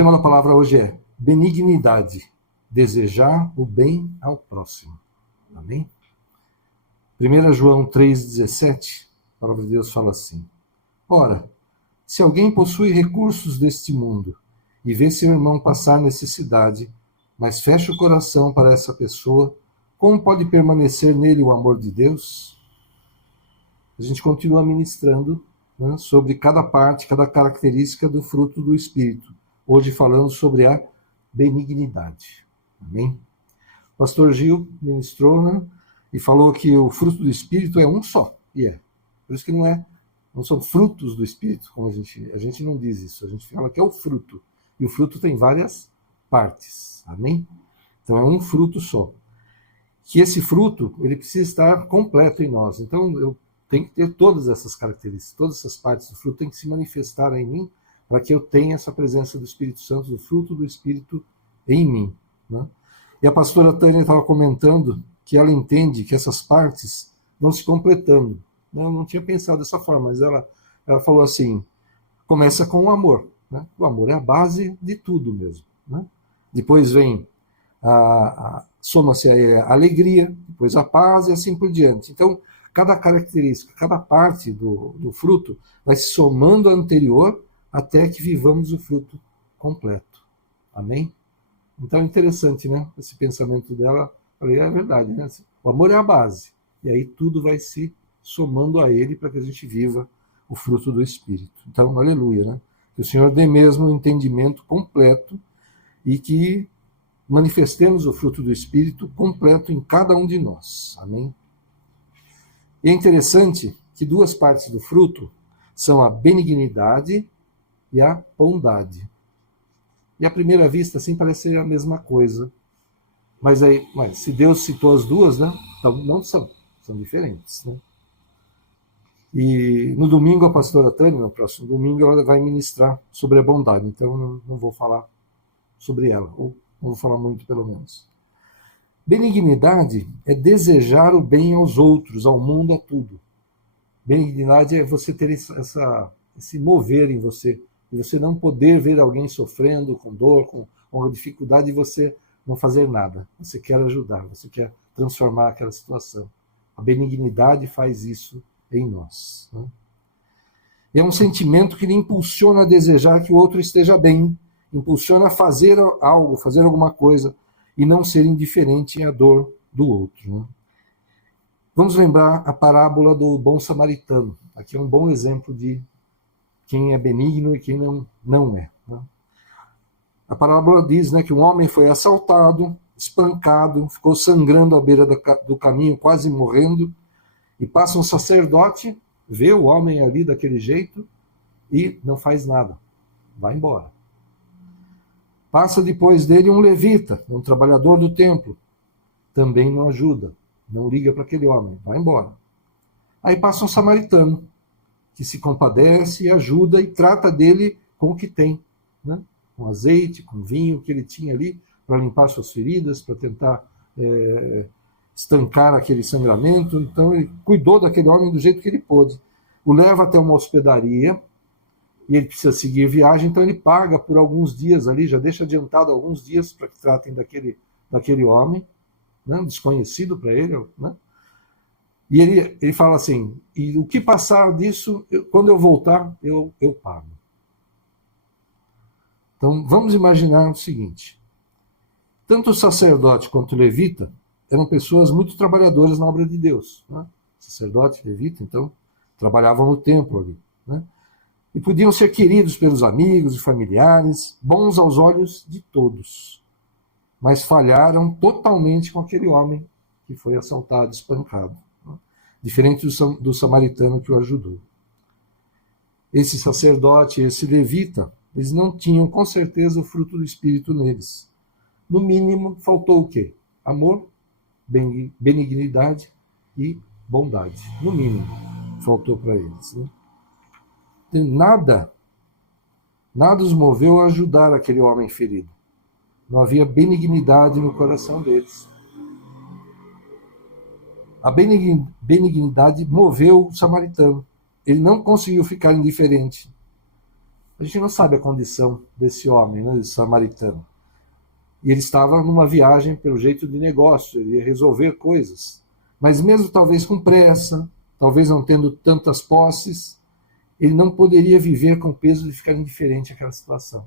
tema da palavra hoje é benignidade, desejar o bem ao próximo. Amém? 1 João 3,17, a palavra de Deus fala assim: ora, se alguém possui recursos deste mundo e vê seu irmão passar necessidade, mas fecha o coração para essa pessoa, como pode permanecer nele o amor de Deus? A gente continua ministrando, né, sobre cada parte, cada característica do fruto do Espírito. Hoje falando sobre a benignidade. Amém? O pastor Gil ministrou, né, e falou que o fruto do Espírito é um só. E é. Por isso que não são frutos do Espírito, como a gente não diz isso. A gente fala que é o fruto. E o fruto tem várias partes. Amém? Então é um fruto só. Que esse fruto, ele precisa estar completo em nós. Então eu tenho que ter todas essas características, todas essas partes do fruto têm que se manifestar em mim para que eu tenha essa presença do Espírito Santo, do fruto do Espírito em mim. Né? E a pastora Tânia estava comentando que ela entende que essas partes vão se completando. Eu não tinha pensado dessa forma, mas ela falou assim, começa com o amor. Né? O amor é a base de tudo mesmo. Né? Depois vem soma-se a alegria, depois a paz e assim por diante. Então, cada característica, cada parte do fruto vai se somando à anterior até que vivamos o fruto completo. Amém? Então é interessante, né? Esse pensamento dela, falei, é verdade, né? O amor é a base. E aí tudo vai se somando a ele para que a gente viva o fruto do Espírito. Então, aleluia, né? Que o Senhor dê mesmo um entendimento completo e que manifestemos o fruto do Espírito completo em cada um de nós. Amém? E é interessante que duas partes do fruto são a benignidade e a bondade. E à primeira vista, assim, parece ser a mesma coisa. Mas se Deus citou as duas, né? Então não são diferentes. Né? E no domingo, a pastora Tânia, no próximo domingo, ela vai ministrar sobre a bondade. Então não vou falar sobre ela, ou não vou falar muito, pelo menos. Benignidade é desejar o bem aos outros, ao mundo, a tudo. Benignidade é você ter esse mover em você, e você não poder ver alguém sofrendo, com dor, com uma dificuldade, e você não fazer nada. Você quer ajudar, você quer transformar aquela situação. A benignidade faz isso em nós. Né? E é um sentimento que lhe impulsiona a desejar que o outro esteja bem, impulsiona a fazer algo, fazer alguma coisa, e não ser indiferente à dor do outro. Né? Vamos lembrar a parábola do bom samaritano. Aqui é um bom exemplo de quem é benigno e quem não é. Né? A parábola diz, né, que um homem foi assaltado, espancado, ficou sangrando à beira do caminho, quase morrendo, e passa um sacerdote, vê o homem ali daquele jeito e não faz nada, vai embora. Passa depois dele um levita, um trabalhador do templo, também não ajuda, não liga para aquele homem, vai embora. Aí passa um samaritano, que se compadece e ajuda e trata dele com o que tem, né? Com azeite, com vinho que ele tinha ali, para limpar suas feridas, para tentar estancar aquele sangramento. Então ele cuidou daquele homem do jeito que ele pôde. O leva até uma hospedaria, e ele precisa seguir viagem, então ele paga por alguns dias ali, já deixa adiantado alguns dias para que tratem daquele homem, né, desconhecido para ele, né? E ele fala assim, e o que passar disso, quando eu voltar, eu pago. Então vamos imaginar o seguinte, tanto o sacerdote quanto o levita eram pessoas muito trabalhadoras na obra de Deus. Né? Sacerdote, levita, então, trabalhavam no templo ali, né? E podiam ser queridos pelos amigos e familiares, bons aos olhos de todos. Mas falharam totalmente com aquele homem que foi assaltado, espancado. Né? Diferente do samaritano que o ajudou. Esse sacerdote, esse levita, eles não tinham com certeza o fruto do Espírito neles. No mínimo, faltou o quê? Amor, benignidade e bondade. No mínimo, faltou para eles. Né? Nada os moveu a ajudar aquele homem ferido. Não havia benignidade no coração deles. A benignidade moveu o samaritano. Ele não conseguiu ficar indiferente. A gente não sabe a condição desse homem, né, desse samaritano. E ele estava numa viagem, pelo jeito, de negócio, ele ia resolver coisas. Mas mesmo talvez com pressa, talvez não tendo tantas posses, ele não poderia viver com o peso de ficar indiferente àquela situação.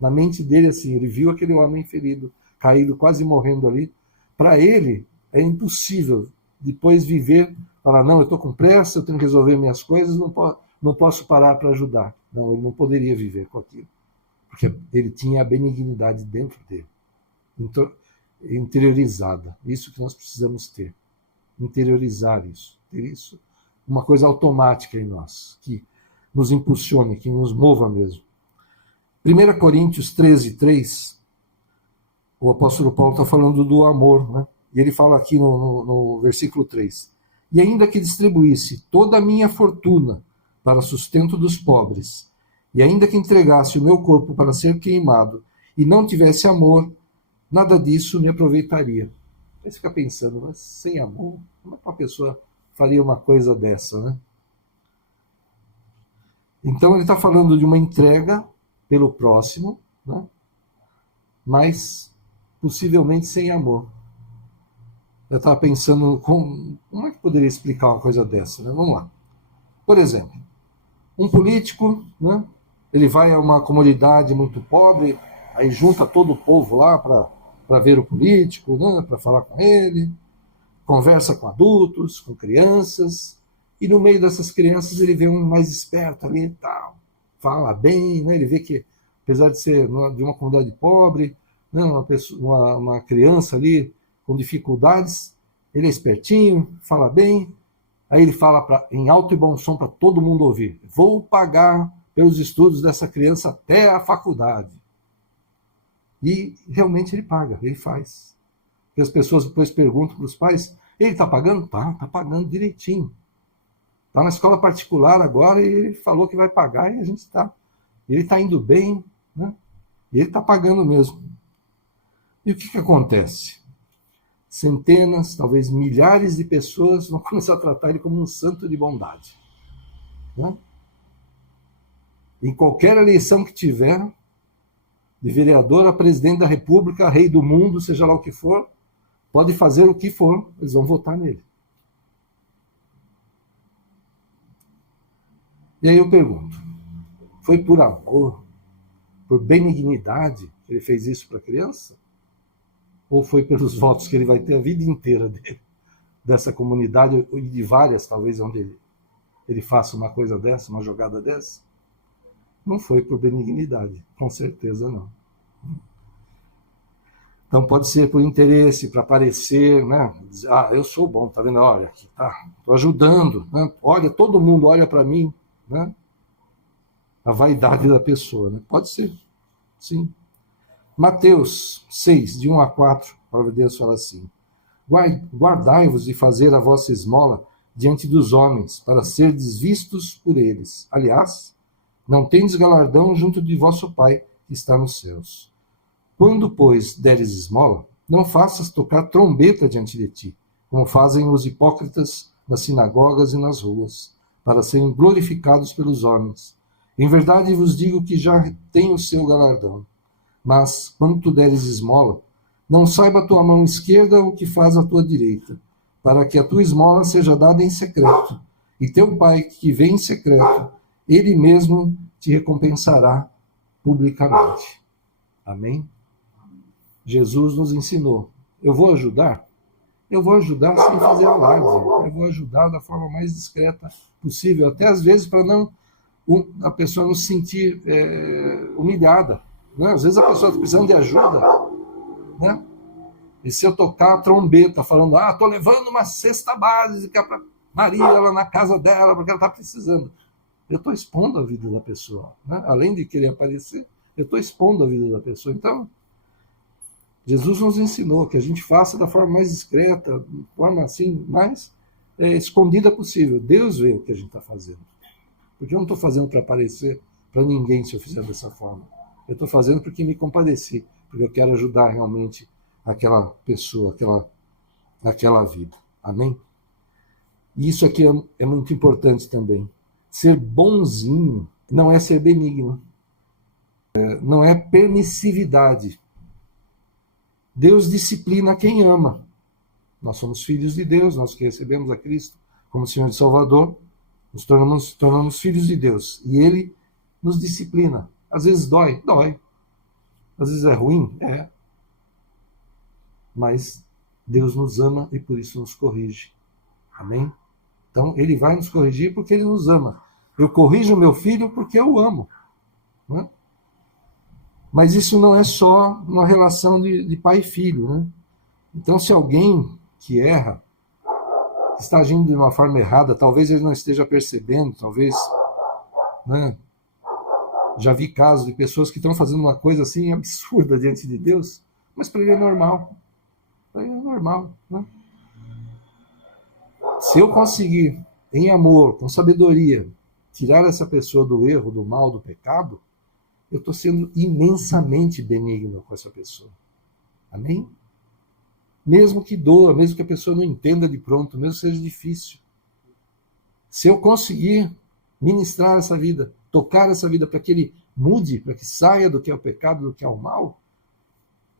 Na mente dele, assim, ele viu aquele homem ferido, caído, quase morrendo ali. Para ele, é impossível depois viver, falar, não, eu estou com pressa, eu tenho que resolver minhas coisas, não posso parar para ajudar. Não, ele não poderia viver com aquilo, porque ele tinha a benignidade dentro dele, interiorizada. Isso que nós precisamos ter, interiorizar isso, ter isso, uma coisa automática em nós, que nos impulsione, que nos mova mesmo. 1 Coríntios 13:3, o apóstolo Paulo está falando do amor, né? E ele fala aqui no versículo 3, e ainda que distribuísse toda a minha fortuna para sustento dos pobres, e ainda que entregasse o meu corpo para ser queimado, e não tivesse amor, nada disso me aproveitaria. Aí você fica pensando, mas sem amor, como é que uma pessoa faria uma coisa dessa, né? Então ele está falando de uma entrega pelo próximo, né? Mas possivelmente sem amor. Eu estava pensando, como é que poderia explicar uma coisa dessa, né? Vamos lá. Por exemplo, um político, né? Ele vai a uma comunidade muito pobre, aí junta todo o povo lá para ver o político, né? Para falar com ele, conversa com adultos, com crianças, e no meio dessas crianças ele vê um mais esperto ali e tal, fala bem, né? Ele vê que, apesar de ser de uma comunidade pobre, né? uma criança ali com dificuldades, ele é espertinho, fala bem, aí ele fala em alto e bom som para todo mundo ouvir, vou pagar pelos estudos dessa criança até a faculdade. E realmente ele paga, ele faz. E as pessoas depois perguntam para os pais, ele está pagando? Está pagando direitinho. Está na escola particular agora e ele falou que vai pagar e a gente está. Ele está indo bem, né? E ele está pagando mesmo. E o que acontece? Centenas, talvez milhares de pessoas vão começar a tratar ele como um santo de bondade, né? Em qualquer eleição que tiver, de vereador a presidente da República, rei do mundo, seja lá o que for, pode fazer o que for, eles vão votar nele. E aí eu pergunto, foi por amor, por benignidade que ele fez isso para a criança? Ou foi pelos votos que ele vai ter a vida inteira dele, dessa comunidade, e de várias, talvez, onde ele faça uma coisa dessa, uma jogada dessa? Não foi por benignidade, com certeza não. Então pode ser por interesse, para aparecer, né? Dizer, eu sou bom, tá vendo? Olha, aqui, tá, estou ajudando, né? Olha, todo mundo olha para mim, né? A vaidade da pessoa, né? Pode ser, sim. Mateus 6, de 1-4, a palavra de Deus fala assim, guardai-vos de fazer a vossa esmola diante dos homens, para serdes vistos por eles. Aliás, não tendes galardão junto de vosso Pai, que está nos céus. Quando, pois, deres esmola, não faças tocar trombeta diante de ti, como fazem os hipócritas nas sinagogas e nas ruas, para serem glorificados pelos homens. Em verdade vos digo que já tem o seu galardão. Mas, quando tu deres esmola, não saiba a tua mão esquerda o que faz a tua direita, para que a tua esmola seja dada em secreto, e teu Pai, que vê em secreto, ele mesmo te recompensará publicamente. Amém? Jesus nos ensinou. Eu vou ajudar? Eu vou ajudar sem fazer alarde. Eu vou ajudar da forma mais discreta possível, até às vezes para não a pessoa não se sentir humilhada, né? Às vezes a pessoa está precisando de ajuda, né? E se eu tocar a trombeta falando, estou levando uma cesta básica para Maria lá na casa dela, porque ela está precisando, eu estou expondo a vida da pessoa, né? Além de querer aparecer, eu estou expondo a vida da pessoa. Então, Jesus nos ensinou que a gente faça da forma mais discreta, de forma assim, mais escondida possível. Deus vê o que a gente está fazendo. Porque eu não estou fazendo para aparecer para ninguém se eu fizer dessa forma. Eu estou fazendo porque me compadeci, porque eu quero ajudar realmente aquela pessoa, aquela vida. Amém? E isso aqui é muito importante também. Ser bonzinho não é ser benigno, não é permissividade. Deus disciplina quem ama. Nós somos filhos de Deus, nós que recebemos a Cristo como Senhor e Salvador, nos tornamos filhos de Deus. E Ele nos disciplina. Às vezes dói. Às vezes é ruim, mas Deus nos ama e por isso nos corrige. Amém? Então, Ele vai nos corrigir porque Ele nos ama. Eu corrijo meu filho porque eu o amo. Né? Mas isso não é só uma relação de pai e filho. Né? Então, se alguém que erra, está agindo de uma forma errada, talvez ele não esteja percebendo, talvez... Né? Já vi casos de pessoas que estão fazendo uma coisa assim absurda diante de Deus, mas para ele é normal. Para ele é normal. Né? Se eu conseguir, em amor, com sabedoria, tirar essa pessoa do erro, do mal, do pecado, eu estou sendo imensamente benigno com essa pessoa. Amém? Mesmo que doa, mesmo que a pessoa não entenda de pronto, mesmo que seja difícil. Se eu conseguir ministrar essa vida, tocar essa vida para que ele mude, para que saia do que é o pecado, do que é o mal,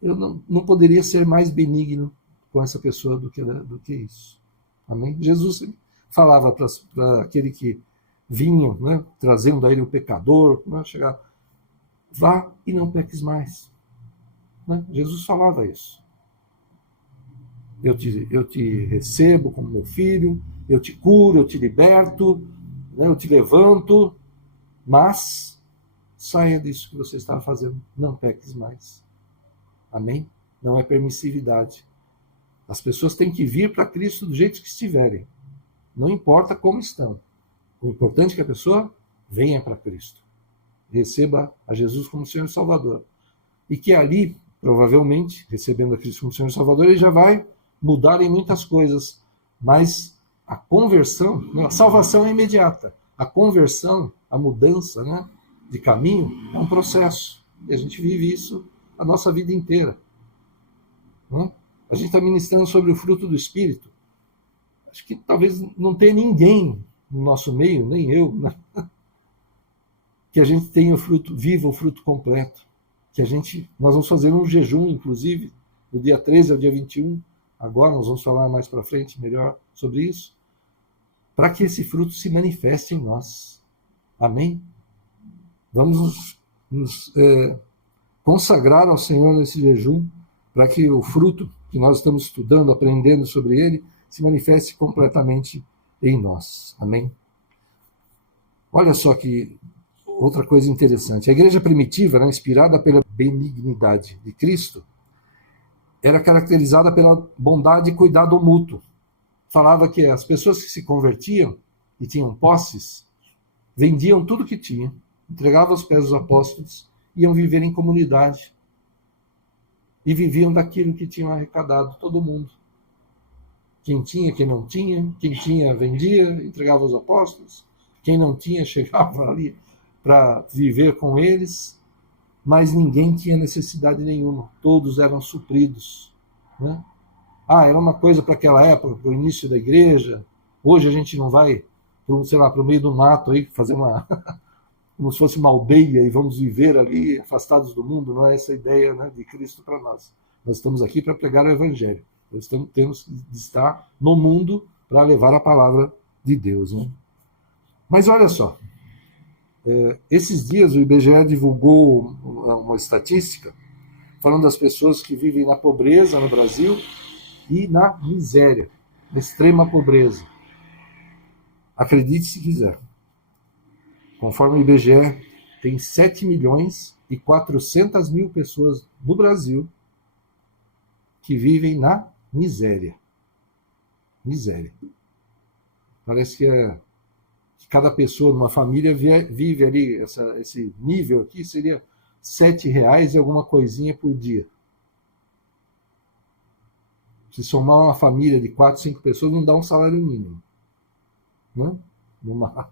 eu não poderia ser mais benigno com essa pessoa do que isso. Amém? Jesus falava para aquele que vinha, né, trazendo a ele o pecador, né, chegar, vá e não peques mais. Né? Jesus falava isso. Eu te recebo como meu filho, eu te curo, eu te liberto, né, eu te levanto, mas saia disso que você está fazendo, não peques mais. Amém? Não é permissividade. As pessoas têm que vir para Cristo do jeito que estiverem. Não importa como estão. O importante é que a pessoa venha para Cristo. Receba a Jesus como Senhor e Salvador. E que ali, provavelmente, recebendo a Cristo como Senhor e Salvador, ele já vai mudar em muitas coisas. Mas a conversão, a salvação é imediata. A conversão, a mudança, né, de caminho, é um processo. E a gente vive isso a nossa vida inteira. Né? A gente está ministrando sobre o fruto do Espírito. Acho que talvez não tenha ninguém no nosso meio, nem eu, né? Que a gente tenha o fruto, viva o fruto completo. Nós vamos fazer um jejum, inclusive, do dia 13 ao dia 21. Agora nós vamos falar mais para frente, melhor sobre isso. Para que esse fruto se manifeste em nós. Amém? Vamos nos consagrar ao Senhor nesse jejum, para que o fruto que nós estamos estudando, aprendendo sobre ele, se manifeste completamente em nós. Amém? Olha só que outra coisa interessante. A igreja primitiva, né, inspirada pela benignidade de Cristo, era caracterizada pela bondade e cuidado mútuo. Falava que as pessoas que se convertiam e tinham posses, vendiam tudo que tinham, entregavam aos pés dos apóstolos, iam viver em comunidade. E viviam daquilo que tinham arrecadado, todo mundo. Quem tinha, quem não tinha, quem tinha vendia, entregava aos apóstolos, quem não tinha chegava ali para viver com eles, mas ninguém tinha necessidade nenhuma, todos eram supridos. Né? Era uma coisa para aquela época, para o início da igreja, hoje a gente não vai, para o meio do mato, aí, fazer uma... como se fosse uma aldeia e vamos viver ali afastados do mundo, não é essa a ideia, né, de Cristo para nós. Nós estamos aqui para pregar o Evangelho. Nós temos de estar no mundo para levar a palavra de Deus. Né? Mas olha só, esses dias o IBGE divulgou uma estatística falando das pessoas que vivem na pobreza no Brasil e na miséria, na extrema pobreza. Acredite se quiser. Conforme o IBGE, tem 7.400.000 pessoas no Brasil que vivem na miséria. Miséria. Parece que cada pessoa numa família vive ali, esse nível aqui seria R$7 e alguma coisinha por dia. Se somar uma família de 4, 5 pessoas, não dá um salário mínimo. Né? Numa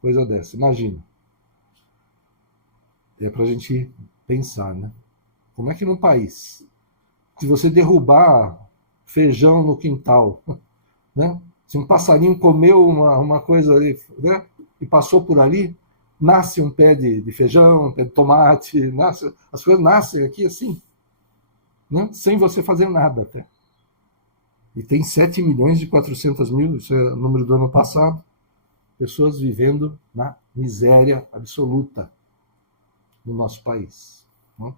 coisa dessa, imagina. É para a gente pensar, né? Como é que num país, se você derrubar feijão no quintal, né? Se um passarinho comeu uma coisa ali, né? E passou por ali, nasce um pé de feijão, um pé de tomate, as coisas nascem aqui assim, né? Sem você fazer nada até. E tem 7.400.000, isso é o número do ano passado, pessoas vivendo na miséria absoluta no nosso país. Né?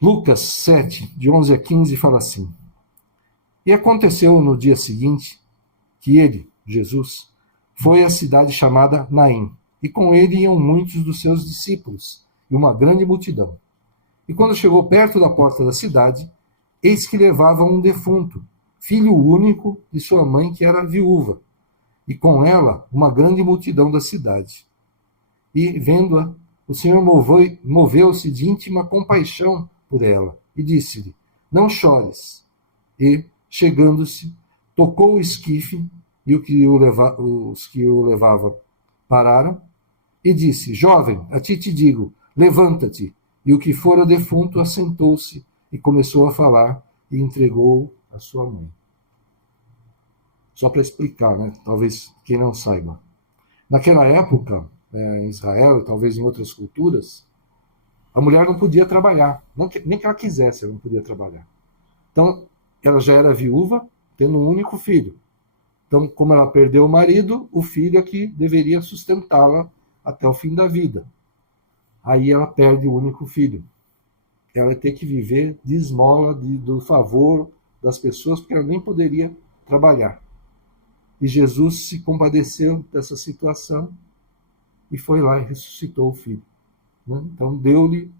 Lucas 7, de 11 a 15, fala assim: E aconteceu no dia seguinte que ele, Jesus, foi à cidade chamada Naim, e com ele iam muitos dos seus discípulos, e uma grande multidão. E quando chegou perto da porta da cidade, eis que levavam um defunto, filho único de sua mãe, que era viúva, e com ela uma grande multidão da cidade. E, vendo-a, o Senhor moveu-se de íntima compaixão por ela, e disse-lhe: Não chores. E, chegando-se, tocou o esquife, e os que o levavam pararam, e disse: Jovem, a ti te digo, levanta-te. E o que fora defunto assentou-se e começou a falar, e entregou a sua mãe. Só para explicar, né? Talvez quem não saiba. Naquela época, em Israel e talvez em outras culturas, a mulher não podia trabalhar, nem que ela quisesse, ela não podia trabalhar. Então, ela já era viúva, tendo um único filho. Então, como ela perdeu o marido, o filho é que deveria sustentá-la até o fim da vida. Aí ela perde o único filho. Ela vai ter que viver de esmola, do favor das pessoas, porque ela nem poderia trabalhar. E Jesus se compadeceu dessa situação e foi lá e ressuscitou o filho. Né? Então deu-lhe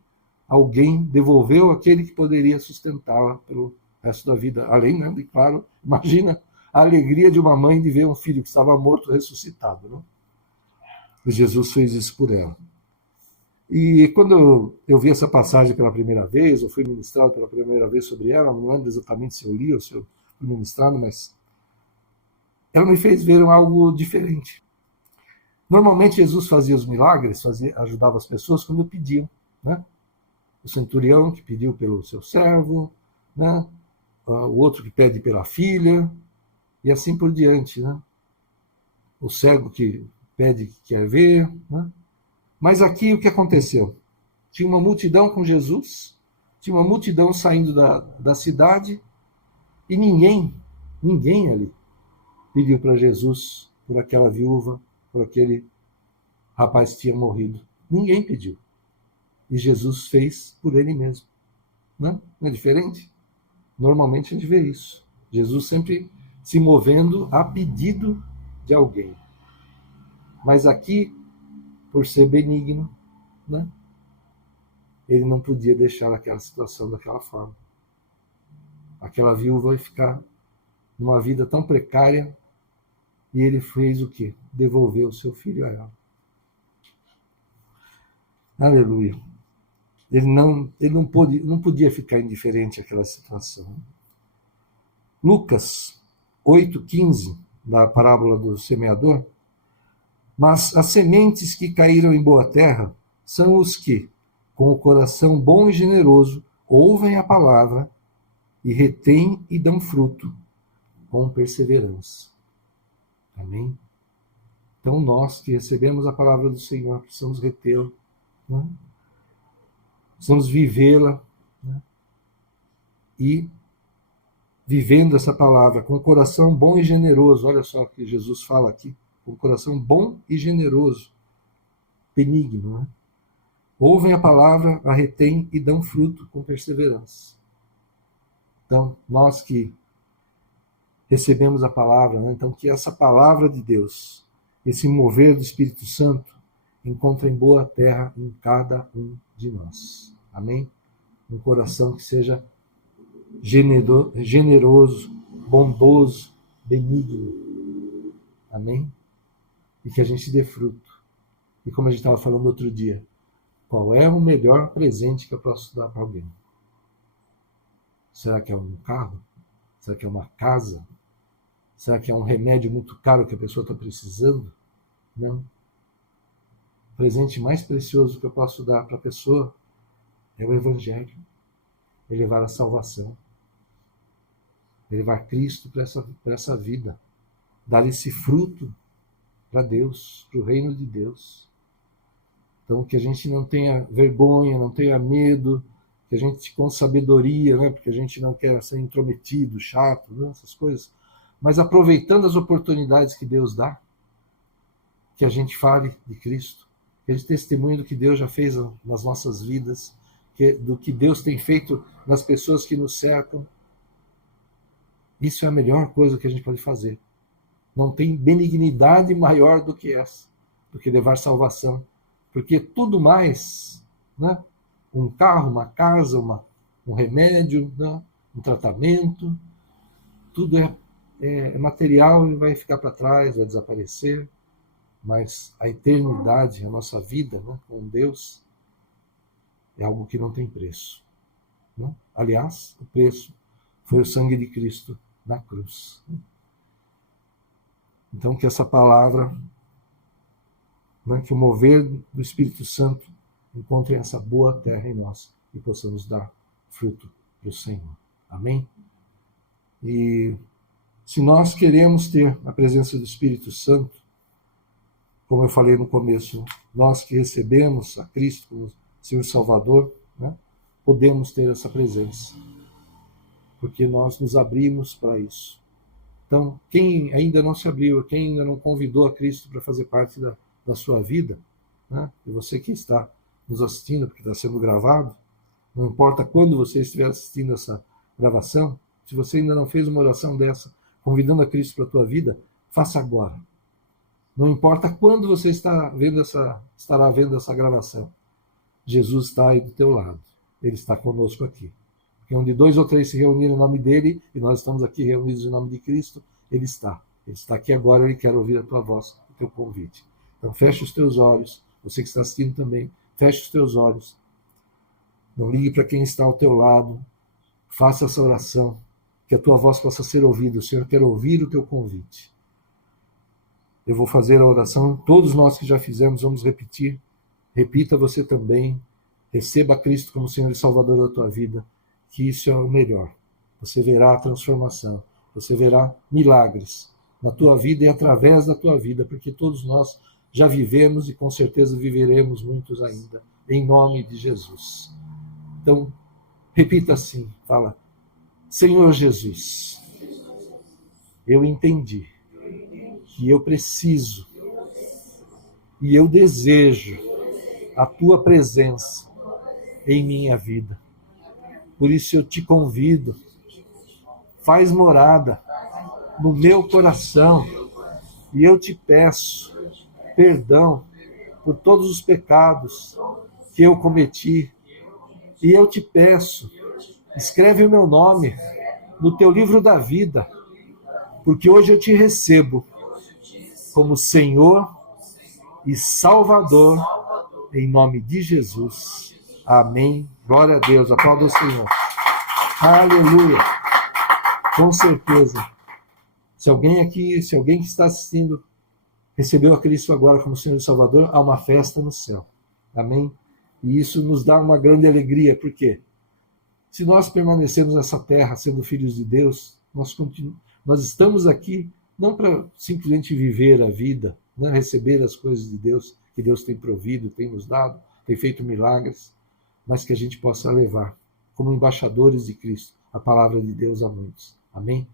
alguém, devolveu aquele que poderia sustentá-la pelo resto da vida. Além, né, de claro, imagina a alegria de uma mãe de ver um filho que estava morto ressuscitado. Né? E Jesus fez isso por ela. E quando eu vi essa passagem pela primeira vez, ou fui ministrado pela primeira vez sobre ela, não lembro exatamente se eu li ou se eu fui ministrado, mas ela me fez ver algo diferente. Normalmente Jesus fazia os milagres, ajudava as pessoas quando pediam. Né? O centurião que pediu pelo seu servo, né? O outro que pede pela filha, e assim por diante. Né? O cego que pede que quer ver. Né? Mas aqui o que aconteceu? Tinha uma multidão com Jesus, tinha uma multidão saindo da cidade, e ninguém ali pediu para Jesus por aquela viúva, por aquele rapaz que tinha morrido. Ninguém pediu. E Jesus fez por ele mesmo. Não é diferente? Normalmente a gente vê isso. Jesus sempre se movendo a pedido de alguém. Mas aqui, por ser benigno, né, ele não podia deixar aquela situação daquela forma. Aquela viúva vai ficar numa vida tão precária, e ele fez o quê? Devolveu o seu filho a ela. Aleluia. Ele não podia ficar indiferente àquela situação. Lucas 8,15, da parábola do semeador. Mas as sementes que caíram em boa terra são os que, com o coração bom e generoso, ouvem a palavra e retêm e dão fruto com perseverança. Amém? Então nós que recebemos a palavra do Senhor, precisamos retê-la, né? Precisamos vivê-la, né? E vivendo essa palavra com o coração bom e generoso, olha só o que Jesus fala aqui, com o coração bom e generoso, benigno, né? Ouvem a palavra, a retêm e dão fruto com perseverança. Então, nós que recebemos a palavra, né? Então que essa palavra de Deus, esse mover do Espírito Santo, encontre em boa terra em cada um de nós. Amém? Um coração que seja generoso, bondoso, benigno. Amém? E que a gente dê fruto. E como a gente estava falando outro dia, qual é o melhor presente que eu posso dar para alguém? Será que é um carro? Será que é uma casa? Será que é um remédio muito caro que a pessoa está precisando? Não. O presente mais precioso que eu posso dar para a pessoa é o Evangelho. É levar a salvação. É levar Cristo para essa vida. Dar esse fruto para Deus, para o reino de Deus. Então, que a gente não tenha vergonha, não tenha medo, que a gente com sabedoria, né, porque a gente não quer ser intrometido, chato, né, essas coisas, mas aproveitando as oportunidades que Deus dá, que a gente fale de Cristo, que a gente testemunhe do que Deus já fez nas nossas vidas, do que Deus tem feito nas pessoas que nos cercam. Isso é a melhor coisa que a gente pode fazer. Não tem benignidade maior do que essa, do que levar salvação. Porque tudo mais, né? Um carro, uma casa, um remédio, né? Um tratamento, tudo é material e vai ficar para trás, vai desaparecer. Mas a eternidade, a nossa vida, né, com Deus, é algo que não tem preço. Né? Aliás, o preço foi o sangue de Cristo na cruz. Então, que essa palavra, né, que o mover do Espírito Santo encontre essa boa terra em nós e possamos dar fruto para o Senhor. Amém? E se nós queremos ter a presença do Espírito Santo, como eu falei no começo, nós que recebemos a Cristo como Senhor Salvador, né, podemos ter essa presença, porque nós nos abrimos para isso. Então, quem ainda não se abriu, quem ainda não convidou a Cristo para fazer parte da sua vida, né, e você que está nos assistindo, porque está sendo gravado, não importa quando você estiver assistindo essa gravação, se você ainda não fez uma oração dessa, convidando a Cristo para a tua vida, faça agora. Não importa quando você estará vendo essa gravação. Jesus está aí do teu lado. Ele está conosco aqui. Porque onde 2 ou 3 se reunirem em nome dele, e nós estamos aqui reunidos em nome de Cristo, ele está. Ele está aqui agora, ele quer ouvir a tua voz, o teu convite. Então fecha os teus olhos, você que está assistindo também, fecha os teus olhos. Não ligue para quem está ao teu lado. Faça essa oração, que a tua voz possa ser ouvida. O Senhor quer ouvir o teu convite. Eu vou fazer a oração, todos nós que já fizemos, vamos repetir. Repita você também. Receba a Cristo como Senhor e Salvador da tua vida, que isso é o melhor. Você verá a transformação, você verá milagres na tua vida e através da tua vida, porque todos nós já vivemos e com certeza viveremos muitos ainda, em nome de Jesus. Então, repita assim, fala: Senhor Jesus, eu entendi que eu preciso e eu desejo a tua presença em minha vida. Por isso eu te convido, faz morada no meu coração e eu te peço perdão por todos os pecados que eu cometi. E eu te peço, escreve o meu nome no teu livro da vida, porque hoje eu te recebo como Senhor e Salvador, em nome de Jesus. Amém. Glória a Deus. Aplauda o Senhor. Aleluia. Com certeza. Se alguém que está assistindo recebeu a Cristo agora como Senhor e Salvador, há uma festa no céu. Amém? E isso nos dá uma grande alegria, porque se nós permanecermos nessa terra sendo filhos de Deus, nós estamos aqui não para simplesmente viver a vida, né, receber as coisas de Deus, que Deus tem provido, tem nos dado, tem feito milagres, mas que a gente possa levar, como embaixadores de Cristo, a palavra de Deus a muitos. Amém?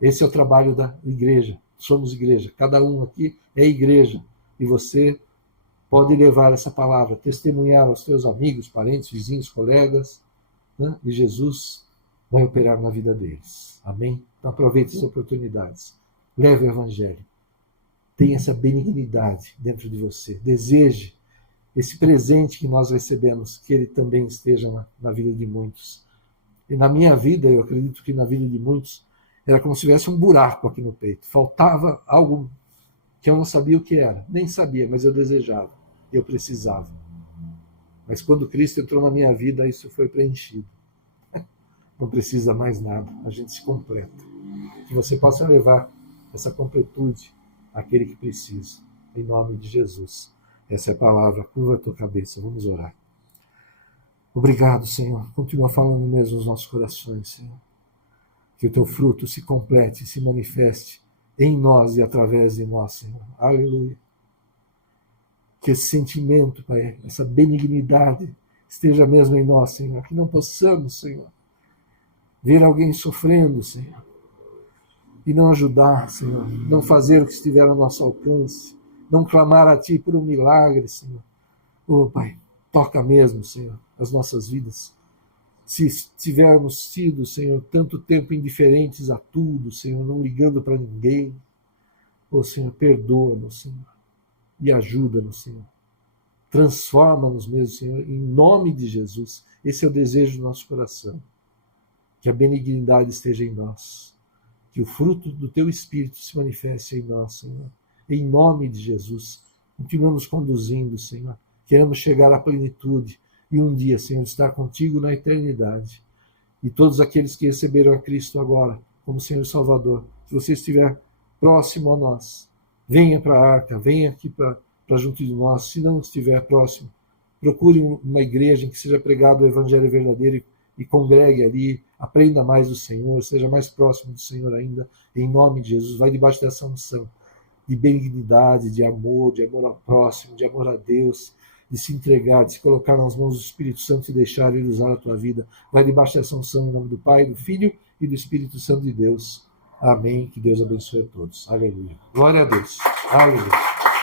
Esse é o trabalho da igreja. Somos igreja. Cada um aqui é igreja. E você pode levar essa palavra, testemunhar aos teus amigos, parentes, vizinhos, colegas, né? E Jesus vai operar na vida deles. Amém? Então aproveite as oportunidades. Leve o Evangelho. Tenha essa benignidade dentro de você. Deseje esse presente que nós recebemos, que ele também esteja na vida de muitos. E na minha vida, eu acredito que na vida de muitos, era como se tivesse um buraco aqui no peito. Faltava algo que eu não sabia o que era. Nem sabia, mas eu desejava. Eu precisava. Mas quando Cristo entrou na minha vida, isso foi preenchido. Não precisa mais nada. A gente se completa. Que você possa levar essa completude àquele que precisa. Em nome de Jesus. Essa é a palavra. Curva a tua cabeça. Vamos orar. Obrigado, Senhor. Continua falando mesmo nos nossos corações, Senhor. Que o teu fruto se complete, se manifeste em nós e através de nós, Senhor. Aleluia. Que esse sentimento, Pai, essa benignidade esteja mesmo em nós, Senhor. Que não possamos, Senhor, ver alguém sofrendo, Senhor, e não ajudar, Senhor, não fazer o que estiver ao nosso alcance, não clamar a Ti por um milagre, Senhor. Oh, Pai, toca mesmo, Senhor, as nossas vidas. Se tivermos sido, Senhor, tanto tempo indiferentes a tudo, Senhor, não ligando para ninguém, oh, Senhor, perdoa-nos, Senhor, e ajuda-nos, Senhor. Transforma-nos mesmo, Senhor, em nome de Jesus. Esse é o desejo do nosso coração. Que a benignidade esteja em nós. Que o fruto do Teu Espírito se manifeste em nós, Senhor. Em nome de Jesus. Continua nos conduzindo, Senhor. Queremos chegar à plenitude e um dia, Senhor, estar contigo na eternidade. E todos aqueles que receberam a Cristo agora, como Senhor e Salvador, se você estiver próximo a nós, venha para a arca, venha aqui para junto de nós. Se não estiver próximo, procure uma igreja em que seja pregado o Evangelho verdadeiro e congregue ali, aprenda mais do Senhor, seja mais próximo do Senhor ainda, em nome de Jesus. Vai debaixo dessa unção de benignidade, de amor ao próximo, de amor a Deus, de se entregar, de se colocar nas mãos do Espírito Santo e deixar Ele usar a tua vida. Vai debaixo dessa unção em nome do Pai, do Filho e do Espírito Santo de Deus. Amém. Que Deus abençoe a todos. Aleluia. Glória a Deus. Aleluia.